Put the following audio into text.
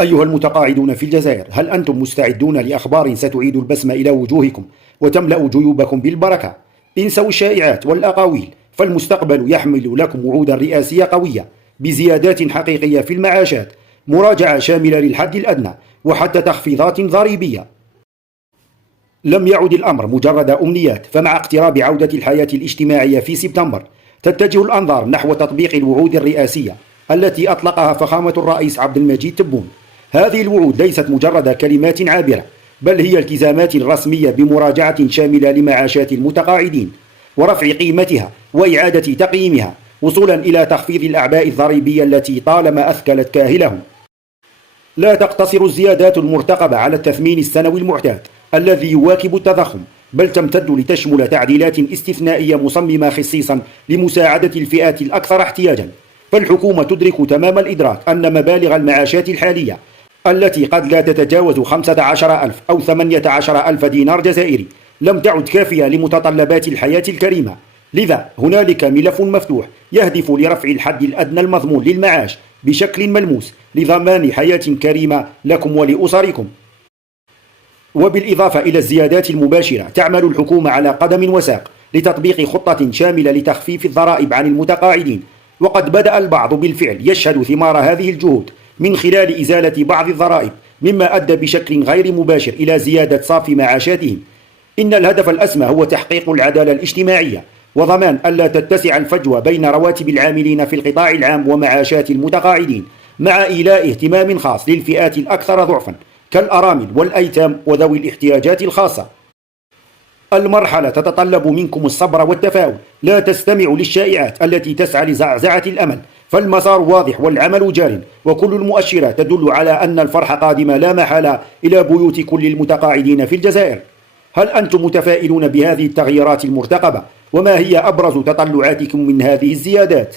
أيها المتقاعدون في الجزائر، هل أنتم مستعدون لأخبار ستعيد البسمة إلى وجوهكم وتملأ جيوبكم بالبركة؟ انسوا الشائعات والأقاويل، فالمستقبل يحمل لكم وعودا رئاسية قوية بزيادات حقيقية في المعاشات، مراجعة شاملة للحد الأدنى، وحتى تخفيضات ضريبية. لم يعد الأمر مجرد أمنيات، فمع اقتراب عودة الحياة الاجتماعية في سبتمبر تتجه الأنظار نحو تطبيق الوعود الرئاسية التي أطلقها فخامة الرئيس عبد المجيد تبون. هذه الوعود ليست مجرد كلمات عابرة، بل هي التزامات رسمية بمراجعة شاملة لمعاشات المتقاعدين ورفع قيمتها وإعادة تقييمها، وصولا إلى تخفيض الأعباء الضريبية التي طالما أثكلت كاهلهم. لا تقتصر الزيادات المرتقبة على التثمين السنوي المعتاد الذي يواكب التضخم، بل تمتد لتشمل تعديلات استثنائية مصممة خصيصا لمساعدة الفئات الأكثر احتياجا. فالحكومة تدرك تمام الإدراك أن مبالغ المعاشات الحالية التي قد لا تتجاوز 15,000 أو 18,000 دينار جزائري لم تعد كافية لمتطلبات الحياة الكريمة. لذا هنالك ملف مفتوح يهدف لرفع الحد الأدنى المضمون للمعاش بشكل ملموس لضمان حياة كريمة لكم ولأسركم. وبالإضافة إلى الزيادات المباشرة، تعمل الحكومة على قدم وساق لتطبيق خطة شاملة لتخفيف الضرائب عن المتقاعدين، وقد بدأ البعض بالفعل يشهد ثمار هذه الجهود من خلال إزالة بعض الضرائب، مما أدى بشكل غير مباشر إلى زيادة صافي معاشاتهم. إن الهدف الأسمى هو تحقيق العدالة الاجتماعية وضمان ألا تتسع الفجوة بين رواتب العاملين في القطاع العام ومعاشات المتقاعدين، مع إيلاء اهتمام خاص للفئات الأكثر ضعفا كالأرامل والأيتام وذوي الاحتياجات الخاصة. المرحلة تتطلب منكم الصبر والتفاؤل، لا تستمعوا للشائعات التي تسعى لزعزعة الأمل، فالمسار واضح والعمل جار، وكل المؤشرات تدل على أن الفرحة قادمة لا محالة إلى بيوت كل المتقاعدين في الجزائر. هل أنتم متفائلون بهذه التغييرات المرتقبة؟ وما هي أبرز تطلعاتكم من هذه الزيادات؟